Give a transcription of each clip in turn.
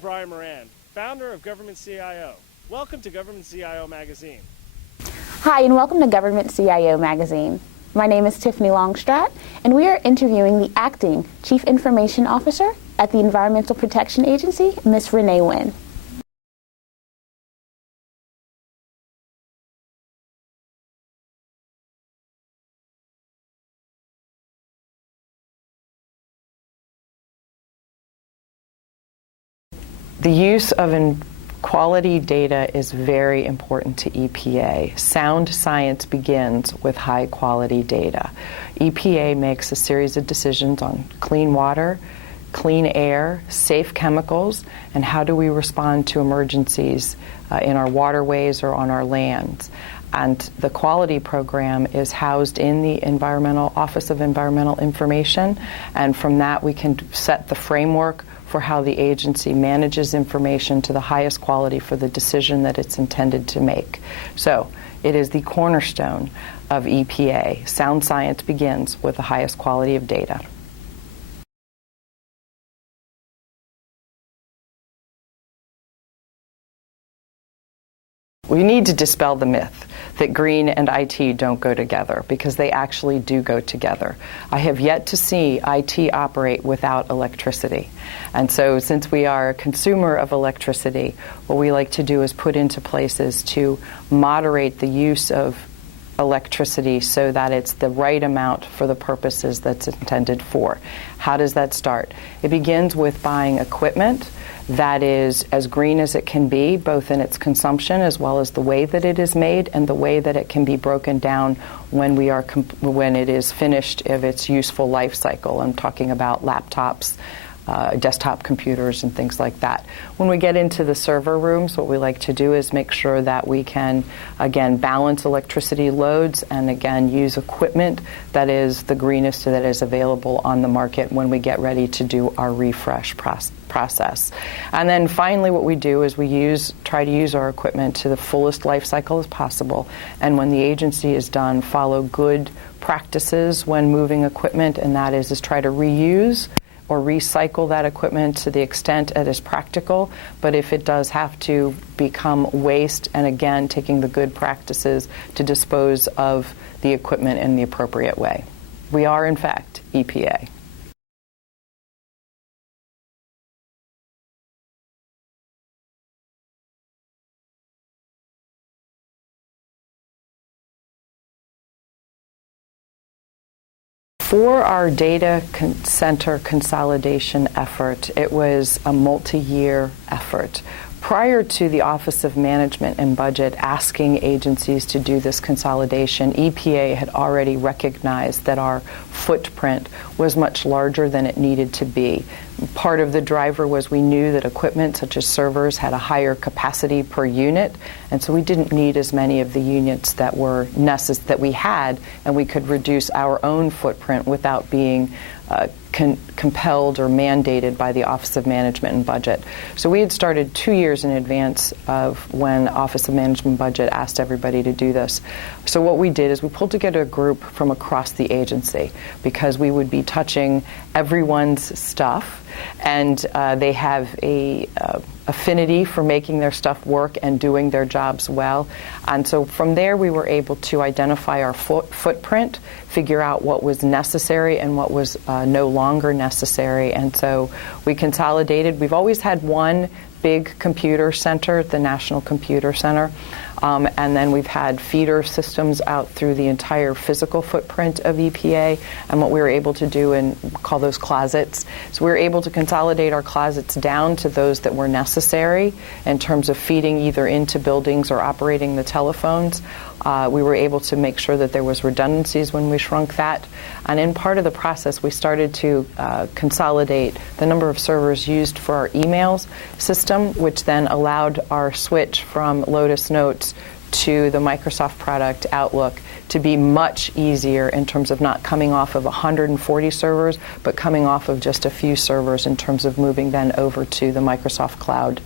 Brian Moran, founder of Government CIO. Welcome to Government CIO Magazine. Hi, and welcome to Government CIO Magazine. My name is Tiffany Longstrat, and we are interviewing the Acting Chief Information Officer at the Environmental Protection Agency, Ms. Renee Wynn. The use of quality data is very important to EPA. Sound science begins with high quality data. EPA makes a series of decisions on clean water, clean air, safe chemicals, and how do we respond to emergencies in our waterways or on our lands. And the quality program is housed in the Office of Environmental Information, and from that we can set the framework for how the agency manages information to the highest quality for the decision that it's intended to make. So it is the cornerstone of EPA. Sound science begins with the highest quality of data. We need to dispel the myth that green and IT don't go together, because they actually do go together. I have yet to see IT operate without electricity. And so since we are a consumer of electricity, what we like to do is put into places to moderate the use of electricity so that it's the right amount for the purposes that's intended for. How does that start? It begins with buying equipment that is as green as it can be, both in its consumption as well as the way that it is made and the way that it can be broken down when it is finished of its useful life cycle. I'm talking about laptops, desktop computers, and things like that. When we get into the server rooms, what we like to do is make sure that we can, again, balance electricity loads and, again, use equipment that is the greenest that is available on the market when we get ready to do our refresh process. And then finally what we do is we try to use our equipment to the fullest life cycle as possible, and when the agency is done, follow good practices when moving equipment, and that is try to reuse or recycle that equipment to the extent it is practical. But if it does have to become waste, and again, taking the good practices to dispose of the equipment in the appropriate way. We are, in fact, EPA. For our data center consolidation effort, it was a multi-year effort. Prior to the Office of Management and Budget asking agencies to do this consolidation, EPA had already recognized that our footprint was much larger than it needed to be. Part of the driver was we knew that equipment such as servers had a higher capacity per unit, and so we didn't need as many of the units that we had, and we could reduce our own footprint without being compelled or mandated by the Office of Management and Budget. So we had started 2 years in advance of when Office of Management and Budget asked everybody to do this. So what we did is we pulled together a group from across the agency, because we would be touching everyone's stuff, and they have a affinity for making their stuff work and doing their jobs well. And so from there we were able to identify our footprint, figure out what was necessary and what was no longer necessary. And so we consolidated. We've always had one big computer center, the National Computer Center, and then we've had feeder systems out through the entire physical footprint of EPA. And what we were able to do, and call those closets, so we were able to consolidate our closets down to those that were necessary in terms of feeding either into buildings or operating the telephones. We were able to make sure that there was redundancies when we shrunk that. And in part of the process, we started to consolidate the number of servers used for our emails system, which then allowed our switch from Lotus Notes to the Microsoft product Outlook to be much easier in terms of not coming off of 140 servers, but coming off of just a few servers in terms of moving then over to the Microsoft Cloud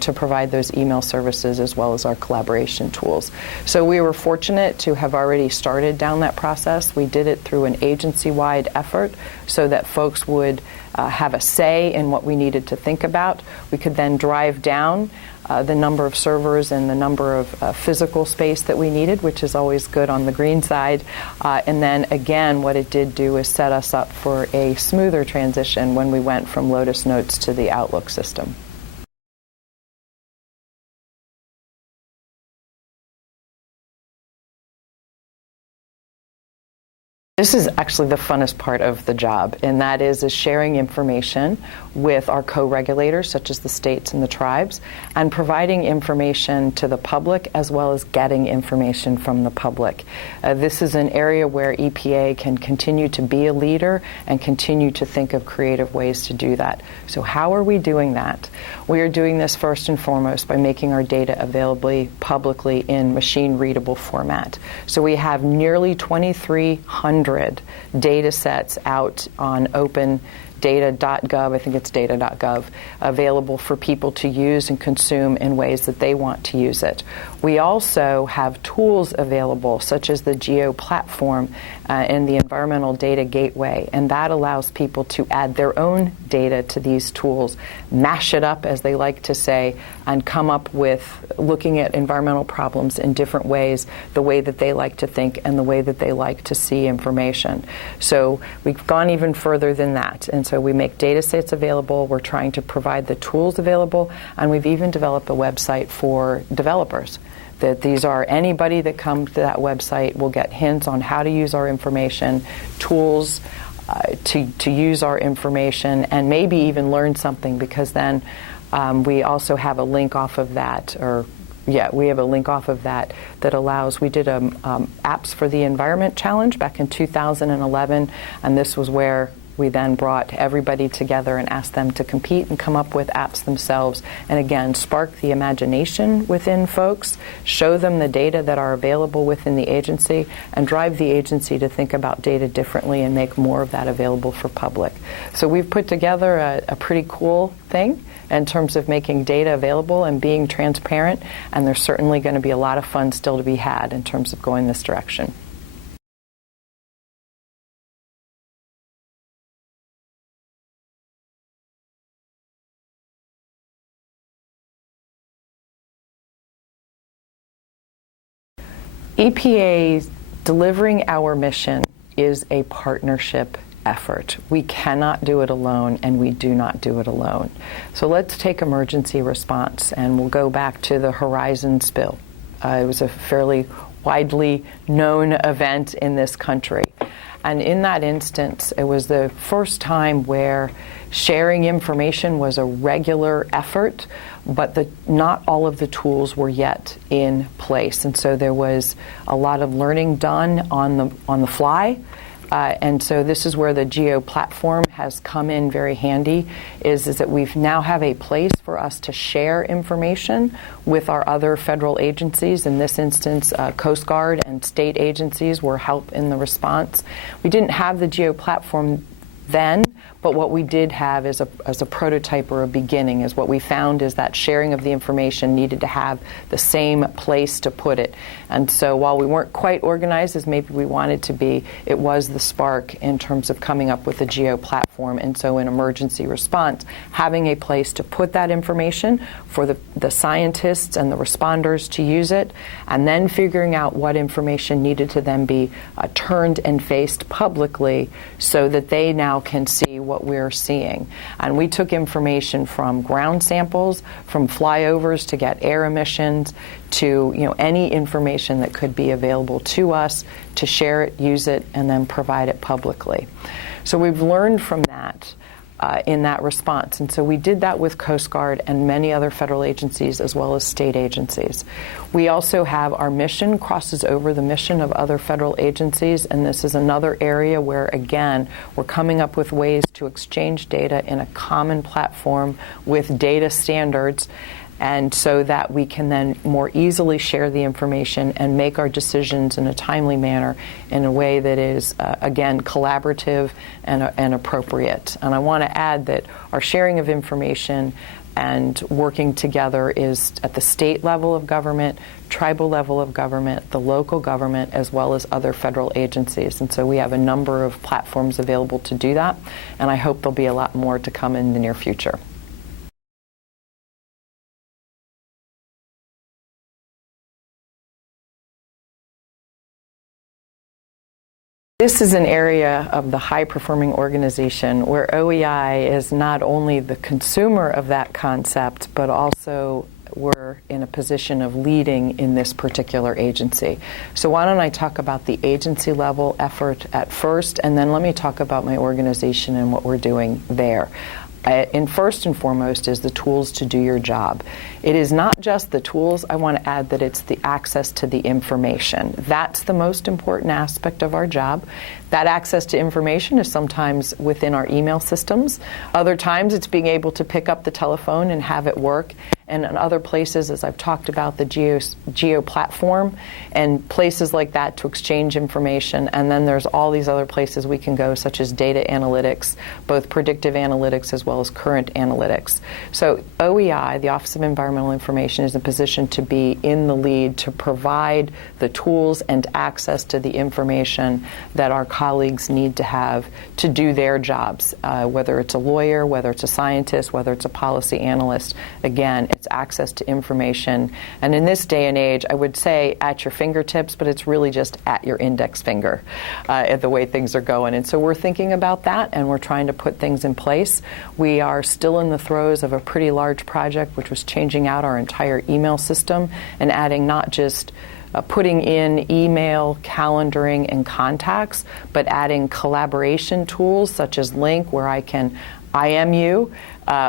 to provide those email services as well as our collaboration tools. So we were fortunate to have already started down that process. We did it through an agency-wide effort so that folks would have a say in what we needed to think about. We could then drive down the number of servers and the number of physical space that we needed, which is always good on the green side. And then again, what it did do is set us up for a smoother transition when we went from Lotus Notes to the Outlook system. This is actually the funnest part of the job, and that is sharing information with our co-regulators, such as the states and the tribes, and providing information to the public as well as getting information from the public. This is an area where EPA can continue to be a leader and continue to think of creative ways to do that. So how are we doing that? We are doing this first and foremost by making our data available publicly in machine-readable format. So we have nearly 2,300 data sets out on open data.gov, I think it's data.gov, available for people to use and consume in ways that they want to use it. We also have tools available, such as the GEO platform and the Environmental Data Gateway, and that allows people to add their own data to these tools, mash it up, as they like to say, and come up with looking at environmental problems in different ways, the way that they like to think and the way that they like to see information. So we've gone even further than that, and so we make data sets available, we're trying to provide the tools available, and we've even developed a website for developers. That these are, anybody that comes to that website will get hints on how to use our information, tools to use our information, and maybe even learn something, because then we also have a link off of that, we have a link off of that that allows, we did a Apps for the Environment Challenge back in 2011, and this was where we then brought everybody together and asked them to compete and come up with apps themselves, and again, spark the imagination within folks, show them the data that are available within the agency, and drive the agency to think about data differently and make more of that available for public. So we've put together a pretty cool thing in terms of making data available and being transparent, and there's certainly going to be a lot of fun still to be had in terms of going this direction. EPA delivering our mission is a partnership effort. We cannot do it alone, and we do not do it alone. So let's take emergency response, and we'll go back to the Horizon spill. It was a fairly widely known event in this country. And in that instance, it was the first time where sharing information was a regular effort, but not all of the tools were yet in place. And so there was a lot of learning done on the fly. And so this is where the GEO platform has come in very handy, is that we now have a place for us to share information with our other federal agencies. In this instance, Coast Guard and state agencies were help in the response. We didn't have the GEO platform then, but what we did have as a prototype or a beginning is what we found is that sharing of the information needed to have the same place to put it. And so while we weren't quite organized as maybe we wanted to be, it was the spark in terms of coming up with the GEO platform. And so in emergency response, having a place to put that information for the scientists and the responders to use it, and then figuring out what information needed to then be turned and faced publicly so that they now can see what we're seeing. And we took information from ground samples, from flyovers to get air emissions, to any information that could be available to us to share it, use it, and then provide it publicly. So we've learned from that in that response. And so we did that with Coast Guard and many other federal agencies as well as state agencies. We also have our mission crosses over the mission of other federal agencies, and this is another area where, again, we're coming up with ways to exchange data in a common platform with data standards, and so that we can then more easily share the information and make our decisions in a timely manner in a way that is, again, collaborative and appropriate. And I want to add that our sharing of information and working together is at the state level of government, tribal level of government, the local government, as well as other federal agencies. And so we have a number of platforms available to do that, and I hope there'll be a lot more to come in the near future. This is an area of the high-performing organization where OEI is not only the consumer of that concept, but also we're in a position of leading in this particular agency. So why don't I talk about the agency level effort at first, and then let me talk about my organization and what we're doing there. And first and foremost is the tools to do your job. It is not just the tools. I want to add that it's the access to the information. That's the most important aspect of our job. That access to information is sometimes within our email systems. Other times it's being able to pick up the telephone and have it work. And in other places, as I've talked about, the Geo platform and places like that to exchange information. And then there's all these other places we can go, such as data analytics, both predictive analytics as well as current analytics. So OEI, the Office of Environmental Information, is in a position to be in the lead to provide the tools and access to the information that our colleagues need to have to do their jobs, whether it's a lawyer, whether it's a scientist, whether it's a policy analyst. Again, it's access to information. And in this day and age, I would say at your fingertips, but it's really just at your index finger at the way things are going. And so we're thinking about that, and we're trying to put things in place. We are still in the throes of a pretty large project, which was changing out our entire email system and adding not just putting in email, calendaring, and contacts, but adding collaboration tools such as Link, where I can IM you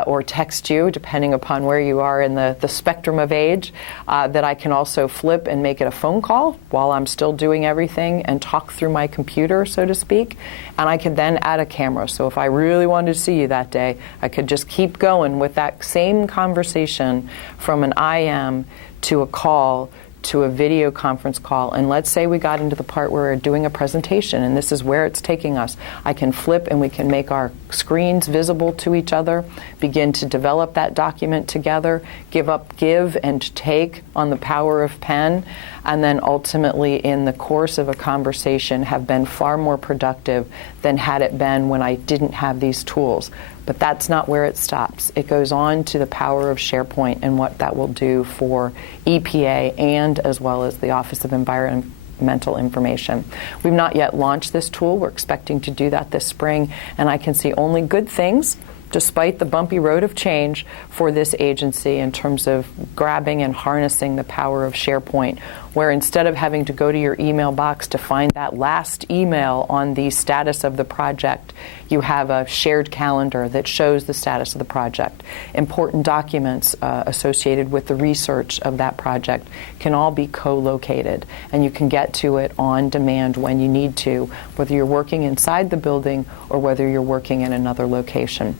or text you, depending upon where you are in the spectrum of age, that I can also flip and make it a phone call while I'm still doing everything and talk through my computer, so to speak. And I can then add a camera. So if I really wanted to see you that day, I could just keep going with that same conversation from an IM to a call to a video conference call. And let's say we got into the part where we're doing a presentation and this is where it's taking us. I can flip and we can make our screens visible to each other, begin to develop that document together, give and take on the power of pen, and then ultimately in the course of a conversation have been far more productive than had it been when I didn't have these tools. But that's not where it stops. It goes on to the power of SharePoint and what that will do for EPA and as well as the Office of Environmental Information. We've not yet launched this tool. We're expecting to do that this spring, and I can see only good things despite the bumpy road of change for this agency in terms of grabbing and harnessing the power of SharePoint, where instead of having to go to your email box to find that last email on the status of the project, you have a shared calendar that shows the status of the project. Important documents associated with the research of that project can all be co-located, and you can get to it on demand when you need to, whether you're working inside the building or whether you're working in another location.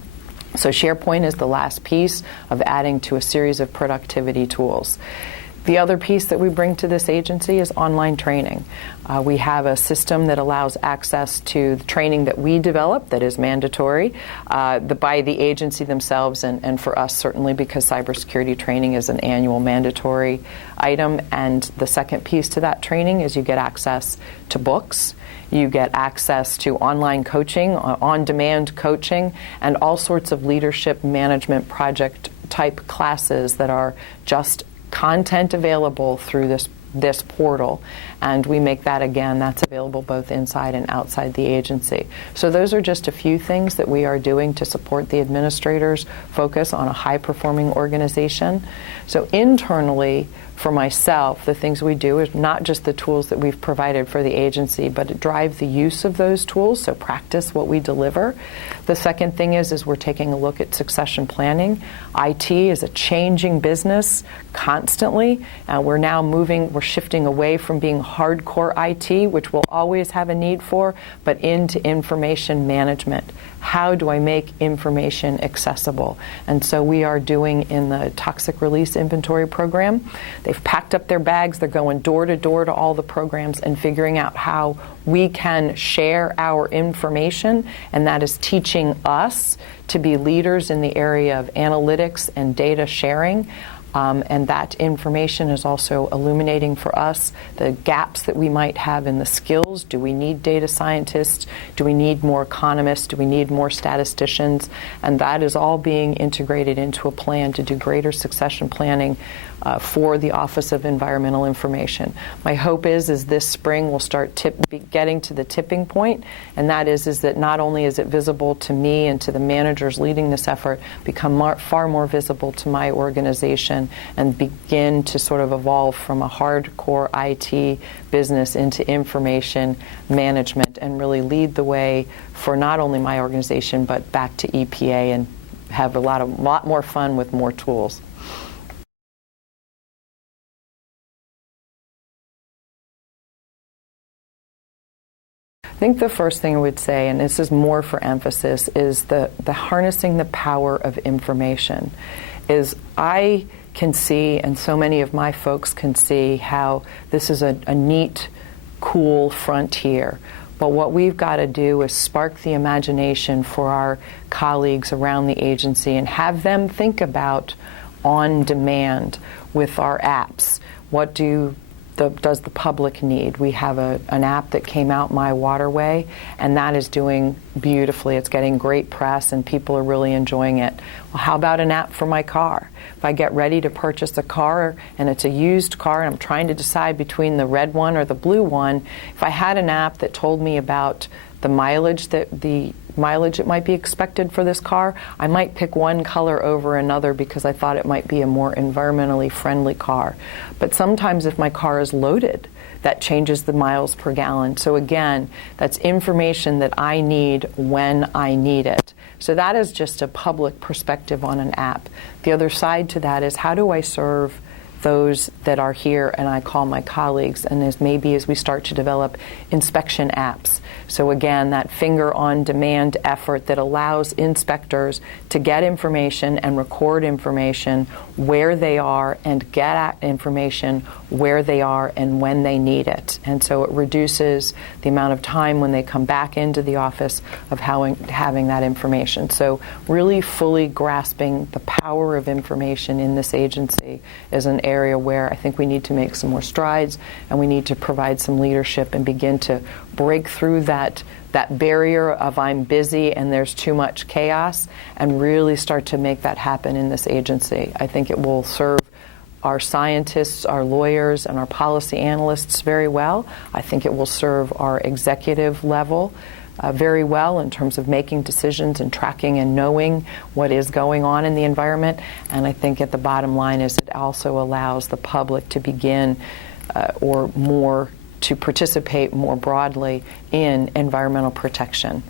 So SharePoint is the last piece of adding to a series of productivity tools. The other piece that we bring to this agency is online training. We have a system that allows access to the training that we develop that is mandatory by the agency themselves and for us certainly, because cybersecurity training is an annual mandatory item. And the second piece to that training is you get access to books. You get access to online coaching, on-demand coaching, and all sorts of leadership management project type classes that are just content available through this portal. And we make that, again, that's available both inside and outside the agency. So those are just a few things that we are doing to support the administrators' focus on a high-performing organization. So internally, for myself, the things we do is not just the tools that we've provided for the agency, but to drive the use of those tools, so practice what we deliver. The second thing is we're taking a look at succession planning. IT is a changing business constantly. We're shifting away from being hardcore IT, which we'll always have a need for, but into information management. How do I make information accessible? And so we are doing in the toxic release inventory program. They've packed up their bags. They're going door to door to all the programs and figuring out how we can share our information, and that is teaching us to be leaders in the area of analytics and data sharing. And that information is also illuminating for us the gaps that we might have in the skills. Do we need data scientists? Do we need more economists? Do we need more statisticians? And that is all being integrated into a plan to do greater succession planning for the Office of Environmental Information. My hope is this spring we'll start getting to the tipping point, and that is that not only is it visible to me and to the managers leading this effort, become far more visible to my organization and begin to sort of evolve from a hardcore IT business into information management and really lead the way for not only my organization but back to EPA and have a lot more fun with more tools. I think the first thing I would say, and this is more for emphasis, is the harnessing the power of information. Is I can see, and so many of my folks can see, how this is a neat, cool frontier. But what we've got to do is spark the imagination for our colleagues around the agency and have them think about on demand with our apps. What does the public need? We have an app that came out, My Waterway, and that is doing beautifully. It's getting great press and people are really enjoying it. Well, how about an app for my car? If I get ready to purchase a car and it's a used car and I'm trying to decide between the red one or the blue one, if I had an app that told me about the mileage it might be expected for this car, I might pick one color over another because I thought it might be a more environmentally friendly car. But sometimes if my car is loaded, that changes the miles per gallon. So again, that's information that I need when I need it. So that is just a public perspective on an app. The other side to that is, how do I serve those that are here and I call my colleagues, and as we start to develop inspection apps. So again, that finger on demand effort that allows inspectors to get information and record information where they are and get at information where they are and when they need it. And so it reduces the amount of time when they come back into the office of having that information. So really fully grasping the power of information in this agency is an area where I think we need to make some more strides, and we need to provide some leadership and begin to break through that barrier of I'm busy and there's too much chaos, and really start to make that happen in this agency. I think it will serve our scientists, our lawyers, and our policy analysts very well. I think it will serve our executive level very well in terms of making decisions and tracking and knowing what is going on in the environment. And I think at the bottom line is it also allows the public to begin to participate more broadly in environmental protection.